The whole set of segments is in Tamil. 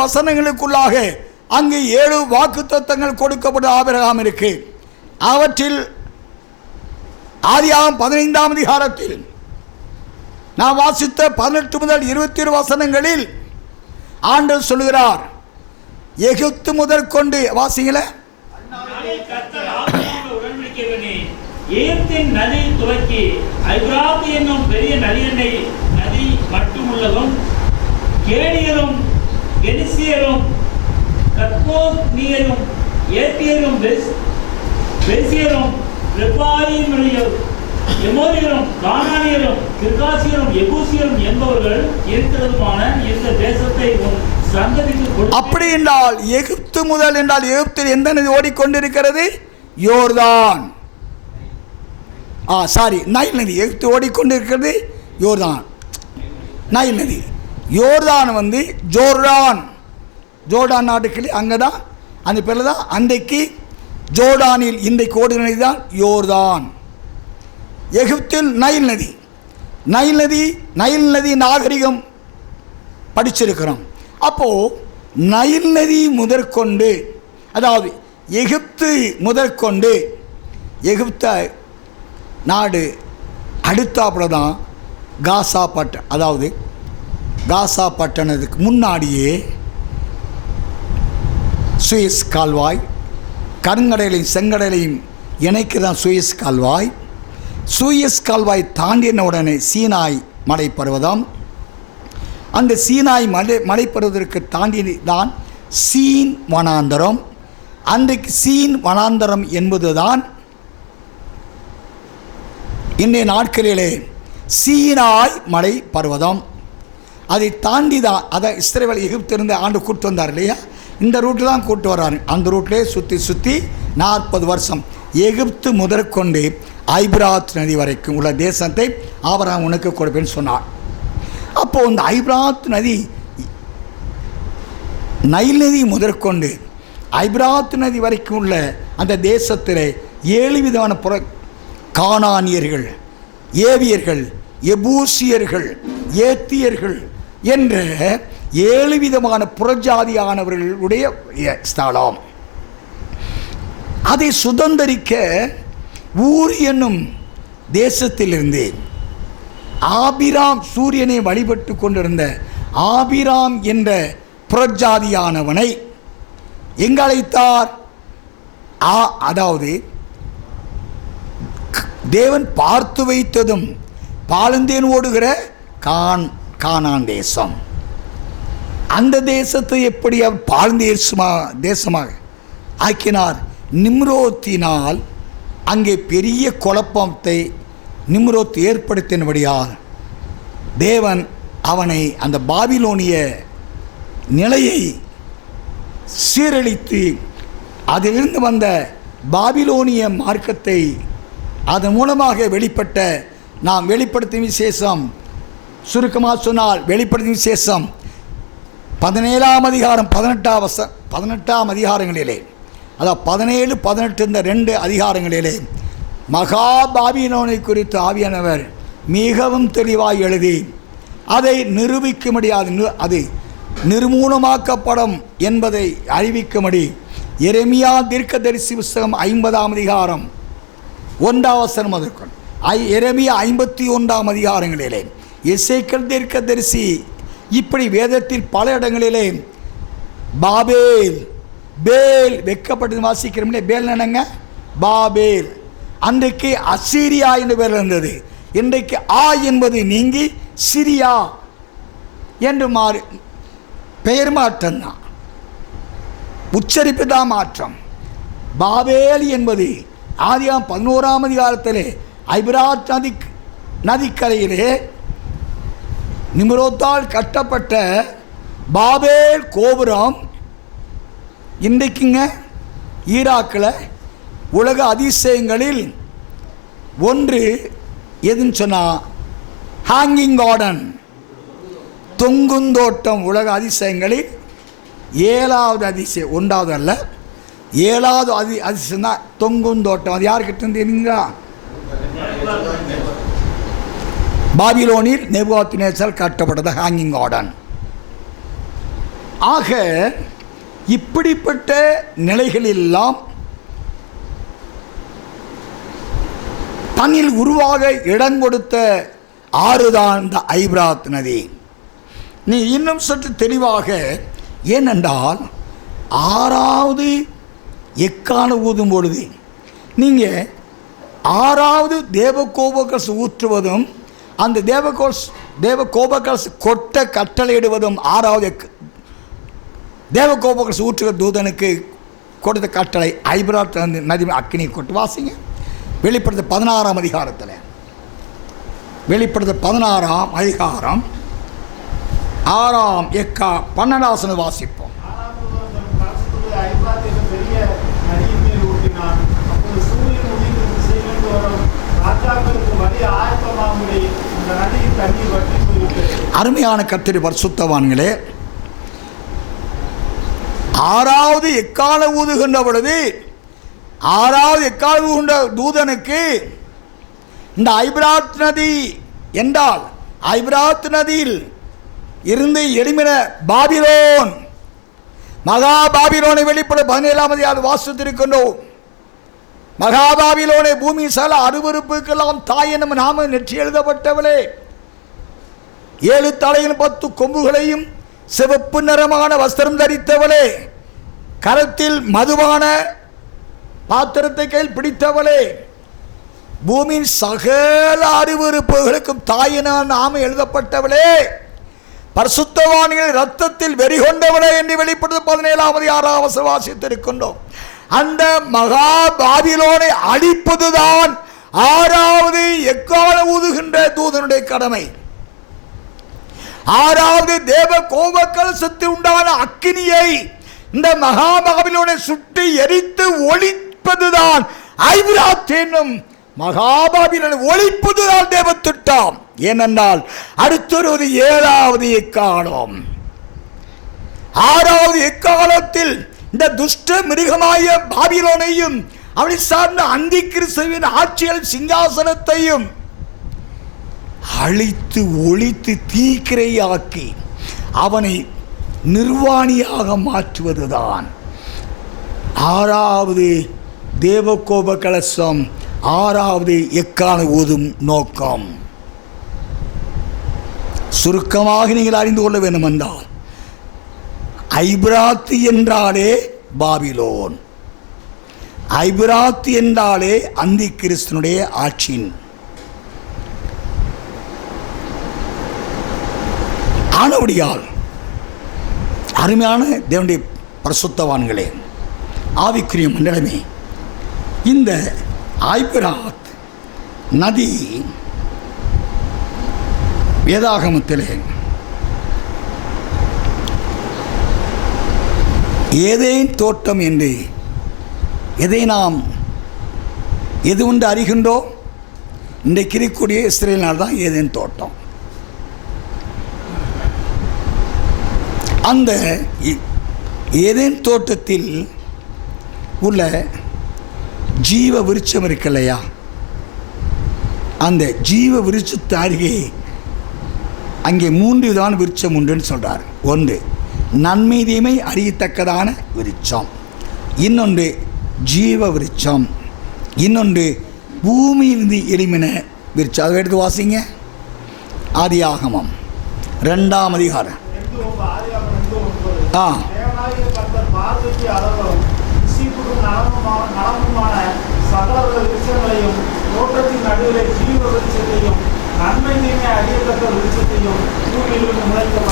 வசனங்களுக்குள்ளாக அங்கு ஏழு வாக்கு தத்துவங்கள் கொடுக்கப்பட்ட ஆபிரகாம் இருக்கு. அவற்றில் ஆதியாகம் பதினைந்தாம் அதிகாரத்தில் நான் வாசித்த பதினெட்டு முதல் இருபத்தி ஒரு வசனங்களில் ஆண்டு சொல்கிறார் எகிப்து முதல் கொண்டு வாசிங்கள. அந்நாளில் நதி துவக்கி ஐபிராத்து என்னும் பெரிய நதியெண்ணை நதி மட்டுமுள்ளதும் கேணியரும் கெனிசியரும் கத்மோனியரும் ஏத்தியரும் பெசியரும் ரெப்பாயிமரியும் எமோரியரும் கானானியரும் கிர்காசியரும் எபூசியரும் என்பவர்கள் இருக்கிறதுமான இந்த தேசத்தை சந்ததிக்கு அப்படி என்றால் எகிப்து முதல் என்றால் எகிப்தில் எந்த நதி ஓடிக்கொண்டிருக்கிறது? யோர்தான். ஆ சாரி நைல் நதி. எகிப்து ஓடிக்கொண்டிருக்கிறது யோர்தான். நைல் நதி. யோர்தான் வந்து ஜோர்டான். ஜோர்டான் நாட்டுக்கு அங்கே தான் அந்த பேரில் தான் அன்றைக்கு ஜோர்டானில் இன்றைக்கு ஓடுகிற நதி தான் யோர்தான். எகிப்தில் நைல் நதி. நைல் நதி நைல் நதி நாகரிகம் படிச்சிருக்கிறோம். அப்போது நைல் நதி முதற்கொண்டு அதாவது எகிப்து முதற்கொண்டு எகிப்த நாடு அடுத்தாப்புல தான் காசா பட்ட அதாவது காசா பட்டணத்துக்கு முன்னாடியே சுயஸ் கால்வாய் கருங்கடலையும் செங்கடலையும் இணைக்குதான் சுயஸ் கால்வாய். சூயஸ் கால்வாய் தாண்டின உடனே சீனாய் மலை பருவதம் அந்த சீனாய் மலை மலைப்பருவதற்கு தாண்டி தான் சீன் வனாந்தரம். அன்றைக்கு சீன் வனாந்தரம் என்பதுதான் இன்றைய நாட்களிலே சீனாய் மலை பருவதம் அதை தாண்டி தான் அதை இஸ்ரேல் எகிப்திருந்து ஆண்டு கூட்டு வந்தார் இல்லையா? இந்த ரூட்டில் தான் கூட்டு வர்றாரு அந்த ரூட்லேயே சுற்றி சுற்றி நாற்பது வருஷம் எகிப்து முதற்கொண்டு ஐப்ராத் நதி வரைக்கும் உள்ள தேசத்தை ஆபராம் உனக்கு கொடுப்பேன்னு சொன்னார். அப்போது இந்த ஐப்ராத் நதி நைல் நதி முதற்கொண்டு ஐப்ராத் நதி வரைக்கும் உள்ள அந்த தேசத்தில் ஏழு விதமான புற காணானியர்கள் ஏவியர்கள் எபூசியர்கள் ஏத்தியர்கள் என்ற ஏழு விதமான புறஜாதியானவர்களுடைய ஸ்தலம். அதை சுதந்தரிக்க ஊர் என்னும் தேசத்திலிருந்து ஆபிராம் சூரியனை வழிபட்டு கொண்டிருந்த ஆபிராம் என்ற புறஜாதியானவனை எங்க அழைத்தார் ஆ அதாவது தேவன் பார்த்து வைத்ததும் பாலந்தேன் ஓடுகிற கான். கானான் தேசம். அந்த தேசத்தை எப்படி அவர் பாலந்தேசமா தேசமாக ஆக்கினார்? நிம்ரோத்தினால் அங்கே பெரிய குழப்பத்தை நிம்ரோத் ஏற்படுத்தினபடியால் தேவன் அவனை அந்த பாபிலோனிய நிலையை சீரழித்து அதிலிருந்து வந்த பாபிலோனிய மார்க்கத்தை அதன் மூலமாக வெளிப்பட்ட நாம் வெளிப்படுத்தும் விசேஷம் சுருக்கமாக சொன்னால் வெளிப்படுத்தி விசேஷம் பதினேழாம் அதிகாரம் பதினெட்டாம் வச பதினெட்டாம் அதிகாரங்களிலே. அதாவது பதினேழு பதினெட்டு இந்த ரெண்டு அதிகாரங்களிலே. மகாபாபியனோனை குறித்து ஆவியானவர் மிகவும் தெளிவாக எழுதி அதை நிரூபிக்க முடியாது அது நிர்மூலமாக்கப்படும் என்பதை அறிவிக்கும்படி எரேமியா தீர்க்கதரிசி புஸ்தகம் ஐம்பதாம் அதிகாரம் ஒன்றாம் வசனம் அதற்கு ஐ எரேமியா ஐம்பத்தி ஒன்றாம் அதிகாரங்களிலே. இசைக்கல் தீர்க்கதரிசி. இப்படி வேதத்தில் பல இடங்களிலே பாபேல் பேல் வெக்கப்பட்டது வாசிக்கிறோம்னே பேல் என்னங்க? பாபேல். அன்றைக்கு அசீரியா என்று பேர் இருந்தது. இன்றைக்கு ஆ என்பது நீங்கி சிரியா என்று மாறு பெயர் மாற்றம் தான். உச்சரிப்பு தான் மாற்றம். பாபேல் என்பது ஆதியாம் பதினோராம் அதிகாரத்திலே ஐபிராத் நதி நதிக்கரையிலே நிமிரோத்தால் கட்டப்பட்ட பாபேல் கோபுரம் இன்றைக்குங்க ஈராக்கில் உலக அதிசயங்களில் ஒன்று எதுன்னு சொன்னால் ஹேங்கிங் கார்டன் தொங்குந்தோட்டம் உலக அதிசயங்களில் ஏழாவது அதிசயம் ஒன்றாவது அல்ல. ஏழாவது அதி அதிசயம் தான் தொங்குந்தோட்டம் அது யாருக்கிட்ட இருந்து பாபிலோனில் பாபிலோனில் நெபுகாத்தினேசர் கட்டப்பட்டது ஹேங்கிங் கார்டன் ஆக இப்படிப்பட்ட நிலைகளெல்லாம் தன்னில் உருவாக இடம் கொடுத்த ஆறுதான் இந்த ஐப்ராத் நதி. நீ இன்னும் சற்று தெளிவாக ஏனென்றால் ஆறாவது எக்கான ஊதும் பொழுது? நீங்கள் ஆறாவது தேவகோபகஸ் ஊற்றுவதும் அந்த தேவகோஸ் தேவகோபகஸ் கொட்ட கட்டளையிடுவதும் ஆறாவது தேவ தேவகோபகஸ் ஊற்றுகிற தூதனுக்கு கொடுத்த கட்டளை ஐப்ராத் நதி- நதி அக்கினி கொட்டு. வாசிங்க. வெளிப்படுத்த பதினாறாம் அதிகாரத்தில். வெளிப்படுத்த பதினாறாம் அதிகாரம். ஆறாம் எக்கா பன்னெண்டாசன வாசிப்போம். ராஜாக்களுக்கு வழி அருமையான கத்திரி பரிசுத்தவான்களே ஆறாவது எக்கால ஊதுகின்ற பொழுது ஆறாவது எக்கால ஊதுகின்ற தூதனுக்கு இந்த ஐபிராத் நதி என்றால் ஐபிராத் நதியில் இருந்து எளிமின பாபிலோன் மகா பாபிலோனை வெளிப்பட பதினேழாம் அதிகாரம் வாசித்திருக்கின்றோம். மகாபாபிலோனை பூமி சல அருவருப்புக்கெல்லாம் தாய் நம்ம நாம நெற்றி எழுதப்பட்டவளே. ஏழு தலையின் பத்து கொம்புகளையும் சிவப்பு நிறமான வஸ்திரம் தரித்தவளே. கரத்தில் மதுவான பாத்திரத்தை கையில் பிடித்தவளே. பூமியின் சகல அறிவுறுப்புகளுக்கும் தாயினால் நாம எழுதப்பட்டவளே. பரிசுத்தவான்கள் ரத்தத்தில் வெறி கொண்டவளே என்று வெளிப்படுத்த பதினேழாவது ஆறாவது வாசித்திருக்கின்றோம். அந்த மகா பாபிலோனை அழிப்பதுதான் ஆறாவது எக்கால ஊதுகின்ற தூதனுடைய கடமை. ஆறாவது தேவ கோபக்கலசத்தில் உண்டான அக்கினியை இந்த மகாபாபிலோனை சுட்டு எரித்து ஒழிப்பதுதான். ஐபிராத் என்னும் மகாபாபிலோனை ஒழிப்பதுதான் தேவ திட்டம். ஏனென்றால் அடுத்தொருவது ஏழாவது எக்காலம். ஆறாவது எக்காலத்தில் இந்த துஷ்ட மிருகமாய பாபிலோனையும் அவனை சார்ந்த அந்தி கிறிஸ்துவின் ஆட்சியல் சிங்காசனத்தையும் அழித்து ஒழித்து தீக்கிரையாக்கி அவனை நிர்வாணியாக மாற்றுவதுதான். ஆறாவது தேவகோப கலசம் ஆறாவது எக்கான ஊதும் நோக்கம். சுருக்கமாக நீங்கள் அறிந்து கொள்ள வேண்டும் என்றால் ஐபிராத்து என்றாலே பாபிலோன். ஐபிராத்து என்றாலே அந்தி கிறிஸ்தனுடைய ஆட்சியின். ஆனபடியால் அருமையான தேவனுடைய பரிசுத்தவான்களே ஆவிக்குரிய மண்டலமே இந்த ஐபிராத் நதி வேதாகமத்திலே ஏதேன் தோட்டம் என்று? எதை நாம் எது உண்டு அறிகின்றோ? இன்றைக்கு இருக்கக்கூடிய இஸ்ரேல் நாடு தான் ஏதேன் தோட்டம். அந்த இ- ஏதேன் தோட்டத்தில் உள்ள ஜீவ விருட்சம் இருக்கு இல்லையா? அந்த ஜீவ விருட்சத்து அருகே அங்கே மூன்று விதமான விருட்சம் உண்டுன்னு சொல்கிறார் ஒன்று நன்மை தீமை அறியத்தக்கதான விருட்சம். இன்னொன்று ஜீவ விருட்சம். இன்னொன்று பூமியிலிருந்து எளிமின விருட்சம். அதை எடுத்து வாசிங்க. ஆதியாகமம். ரெண்டாம் அதிகாரம். ஆ. தேவனாகிய சகல விஷயங்களையும் தோட்டத்தின் நடுவிலே ஜீவ வெளிச்சத்தையும் நன்மை தீமை அறியத்தக்க வெளிச்சத்தையும் பூமியிலிருந்து முளைக்க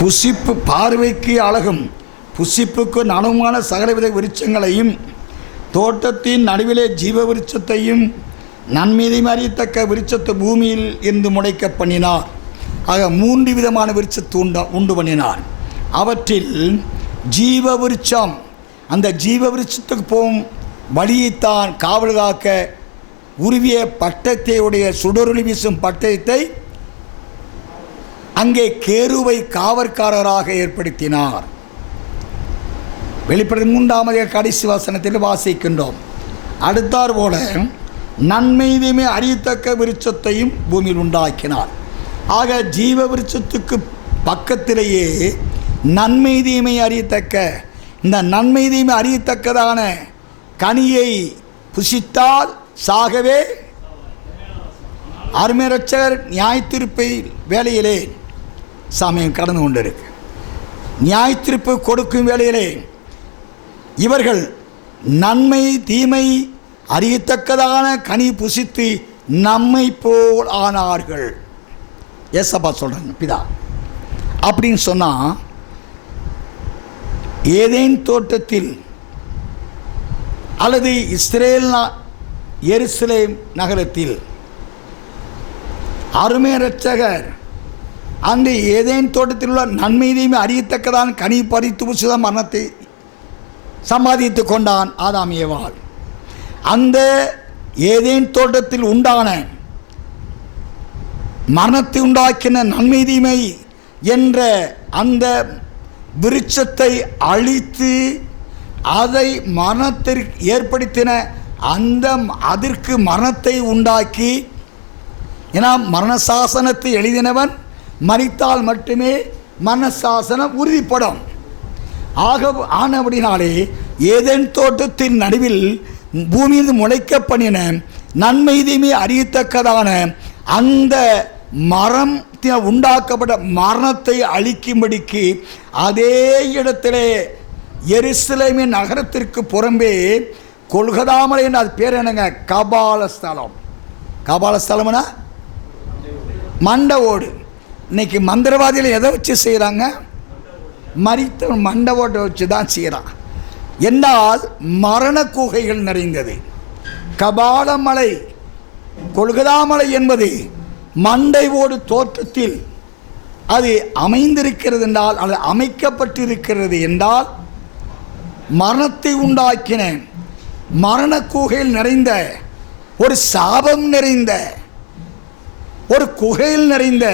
புசிப்பு பார்வைக்கு அழகும். புசிப்புக்கு நனவுமான சகலவித விருட்சங்களையும் தோட்டத்தின் நடுவிலே ஜீவ விருட்சத்தையும் நன்மீதையும் அறியத்தக்க விருட்சத்தை பூமியில் இருந்து முளைக்க பண்ணினார். ஆக மூன்று விதமான விருட்சத்தை உண்ட உண்டு பண்ணினார். அவற்றில் ஜீவ விருட்சம் அந்த ஜீவ விருட்சத்துக்கு போகும் வழியைத்தான் காவல் காக்க உருவிய பட்டத்தையுடைய சுடருளி வீசும் பட்டயத்தை அங்கே கேருவை காவற்காரராக ஏற்படுத்தினார். வெளிப்படை மூன்றாமது கடைசி வசனத்தில் வாசிக்கின்றோம். அடுத்தார் போல நன்மை அறியத்தக்க விருட்சத்தையும் பூமியில் உண்டாக்கினார். ஆக ஜீவ விருட்சத்துக்கு பக்கத்திலேயே நன்மை தீமை அறியத்தக்க இந்த நன்மை தீமை அறியத்தக்கதான கனியை புசித்தால் சாகவே. அருமையரட்சகர் நியாயத்திருப்பை வேலையிலே சமயம் கடந்து கொண்டிருக்கு. நியாயத்திருப்பு கொடுக்கும் வேளையிலே இவர்கள் நன்மை தீமை அறியத்தக்கதான கனி புசித்து நம்மை போல் ஆனார்கள். ஏசப்பா சொல்கிறாங்க பிதா அப்படின்னு சொன்னால் ஏதேன் தோட்டத்தில் அல்லது இஸ்ரேல் எருசலேம் நகரத்தில் அருமை ரட்சகர் அந்த ஏதேன் தோட்டத்தில் உள்ள நன்மையிலையுமே அறியத்தக்கதான் கனி பறித்து புசுத மரணத்தை சம்பாதித்து கொண்டான் ஆதாம் ஏவாள். அந்த ஏதேன் தோட்டத்தில் உண்டான மரணத்தை உண்டாக்கின நன்மைதீமை என்ற அந்த விருட்சத்தை அழித்து அதை மரணத்திற்கு ஏற்படுத்தின அந்த அதற்கு மரணத்தை உண்டாக்கி ஏன்னா மரணசாசனத்தை எழுதினவன் மறித்தால் மட்டுமே மனசாசனம் உறுதிப்படும். ஆக ஆனபடினாலே ஏதேன் தோட்டத்தின் நடுவில் பூமியில் முளைக்க பண்ணின நன்மை தீமை அறியத்தக்கதான அந்த மரம் உண்டாக்கப்பட்ட மரணத்தை அழிக்கும்படிக்கு அதே இடத்திலே எருசலேமின் நகரத்திற்கு புறம்பே கொள்கதாமலை அது பேர் என்னங்க? கபால ஸ்தலம் கபால மண்ட ஓடு இன்னைக்கு மந்திரவாதிகள் எதை வச்சு செய்கிறாங்க மறித்த மண்ட ஓட்டை வச்சு தான் செய்கிறான் என்றால் மரண குகைகள் நிறைந்தது. கபாலமலை கொள்கதாமலை என்பது மண்டை ஓடு தோற்றத்தில் அது அமைந்திருக்கிறது என்றால் அது அமைக்கப்பட்டிருக்கிறது என்றால் மரணத்தை உண்டாக்கின மரண குகையில் நிறைந்த ஒரு சாபம் நிறைந்த ஒரு குகையில் நிறைந்த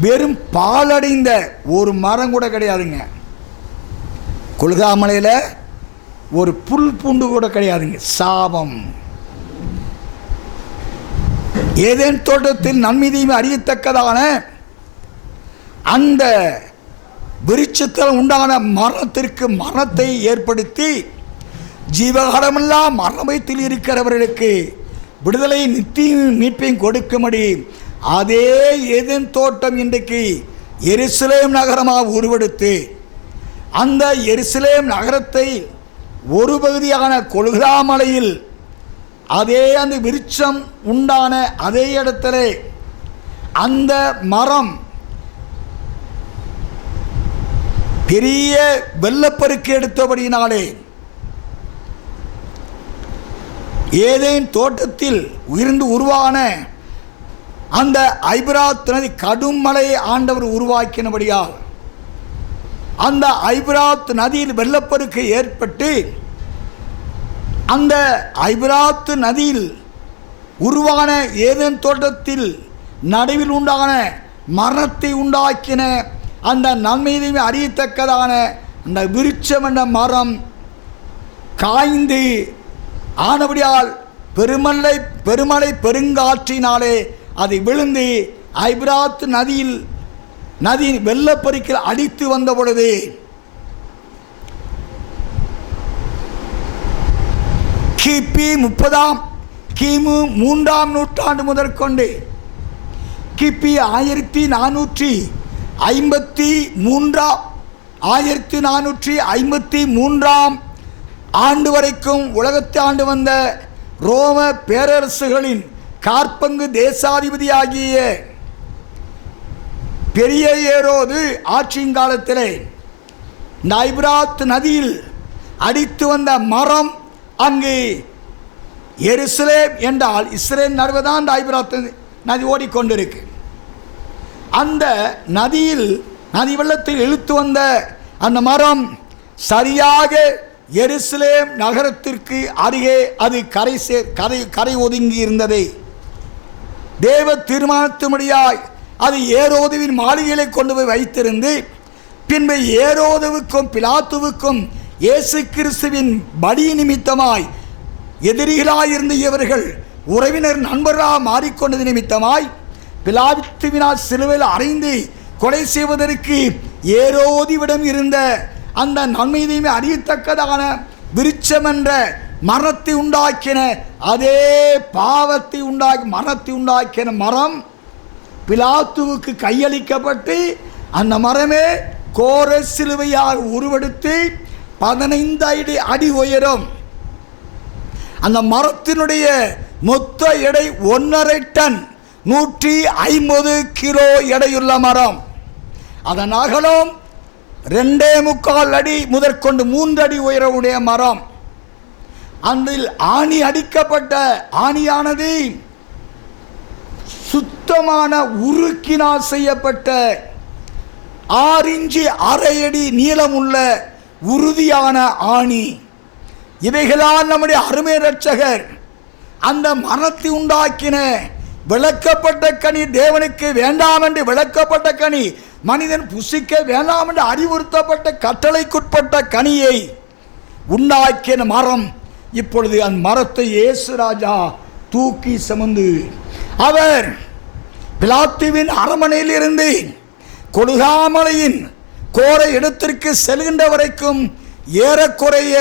வெறும் பாலடைந்த ஒரு மரம் கூட கிடையாதுங்க. கொள்காமலையில் ஒரு புல் பூண்டு கூட கிடையாதுங்க. சாபம். ஏதேன் தோட்டத்தில் நன்மை அறியத்தக்கதான அந்த விருட்சத்தில் உண்டான மரணத்திற்கு மரணத்தை ஏற்படுத்தி ஜீவகாரமெல்லாம் மரணத்தில் இருக்கிறவர்களுக்கு விடுதலை நித்தியும் மீட்பையும் கொடுக்கும்படி அதே எதின் தோட்டம் இன்றைக்கு எருசலேம் நகரமாக உருவெடுத்து அந்த எருசலேம் நகரத்தை ஒரு பகுதியான கொள்காமலையில் அதே அந்த விருட்சம் உண்டான அதே இடத்துல அந்த மரம் பெரிய வெள்ளப்பெருக்கு எடுத்தபடியினாலே ஏதேன் தோட்டத்தில் உயிர்ந்து உருவான அந்த ஐபிராத் நதி கடும் மலையை ஆண்டவர் உருவாக்கினபடியால் அந்த ஐபிராத் நதியில் வெள்ளப்பெருக்கு ஏற்பட்டு அந்த ஐபிராத் நதியில் உருவான ஏதேன் தோட்டத்தில் நடுவில் உண்டான மரணத்தை உண்டாக்கின அந்த நன்மையை அறியத்தக்கதான அந்த விருட்சம் என்ற மரம் காய்ந்து ஆனபடியால் பெருமலை பெருமலை பெருங்காற்றினாலே அது விழுந்து ஐபிராத் நதியில் நதி வெள்ளப்பெருக்கில் அடித்து வந்த பொழுது கிபி முப்பதாம் கிமு மூன்றாம் நூற்றாண்டு முதற்கொண்டு கிபி ஆயிரத்தி நானூற்றி ஐம்பத்தி மூன்றாம் ஆயிரத்தி நானூற்றி ஐம்பத்தி மூன்றாம் ஆண்டு வரைக்கும் உலகத்தை ஆண்டு வந்த ரோம பேரரசுகளின் காற்பங்கு தேசாதிபதியாகிய பெரிய ஏரோது ஆட்சியின் காலத்திலே இந்த நதியில் அடித்து வந்த மரம் அங்கு எருசலேம் என்றால் இஸ்ரேல் நடுவதான் அந்த ஐபிராத் நதி ஓடிக்கொண்டிருக்கு. அந்த நதியில் நதி வெள்ளத்தில் இழுத்து வந்த அந்த மரம் சரியாக எருசலேம் நகரத்திற்கு அருகே அது கரை சே கரை கரை ஒதுங்கி இருந்ததை தேவ தீர்மானத்தும்படியாய் அது ஏரோதுவின் மாளிகையிலே கொண்டு போய் வைத்திருந்து பின்பு ஏரோதுவுக்கும் பிலாத்துவுக்கும் இயேசு கிறிஸ்துவின் படி நிமித்தமாய் எதிரிகளாயிருந்த இவர்கள் உறவினர் நண்பராக மாறிக்கொண்டது நிமித்தமாய் பிலாத்துவினால் சிலுவையில் அறைந்து கொலை செய்வதற்கு ஏரோதிவிடம் இருந்த அந்த நன்மையுமே அறியத்தக்கதான விருட்சம் என்ற மரத்தை உண்டாக்கின அதே பாவத்தை உண்டாக்கி மரத்தை உண்டாக்கின மரம் பிலாத்துவுக்கு கையளிக்கப்பட்டு அந்த மரமே கோர சிலுவையாக உருவெடுத்து பதினைந்து அடி அடி உயரம். அந்த மரத்தினுடைய மொத்த எடை ஒன்றரை டன் நூற்றி ஐம்பது கிலோ எடையுள்ள மரம். அதன் அகலம் ரெண்டே முக்கால் அடி முதற்கொண்டு மூன்று அடி உயரவுடைய மரம். அதில் ஆணி அடிக்கப்பட்ட ஆணியானது சுத்தமான உருக்கினால் செய்யப்பட்ட ஆறு அரை அடி நீளமுள்ள உறுதியான ஆணி. இவைகளால் நம்முடைய அருமை ரட்சகர் அந்த மரத்தை உண்டாக்கின விளக்கப்பட்ட கனி தேவனுக்கு வேண்டாம் என்று விளக்கப்பட்ட கனி மனிதன் புசிக்க வேண்டாம் என்று அறிவுறுத்தப்பட்ட கட்டளைக்குட்பட்ட கனியை உண்டாக்கின மரம் இப்பொழுது அந்த மரத்தை இயேசு ராஜா தூக்கி சுமந்து அவர் பிலாத்துவின் அரமனையில் இருந்து கொடுகாமலையின் கோரை இடத்திற்கு செல்கின்ற வரைக்கும் ஏறக்குறைய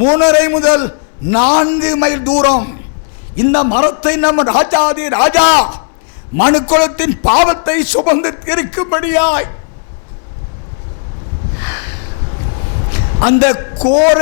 மூணரை முதல் நான்கு மைல் தூரம். இந்த மரத்தை நம்ம ராஜாதி ராஜா மனுக்குலத்தின் பாவத்தை சுமந்து இருக்கும்படியாய். அந்த கோர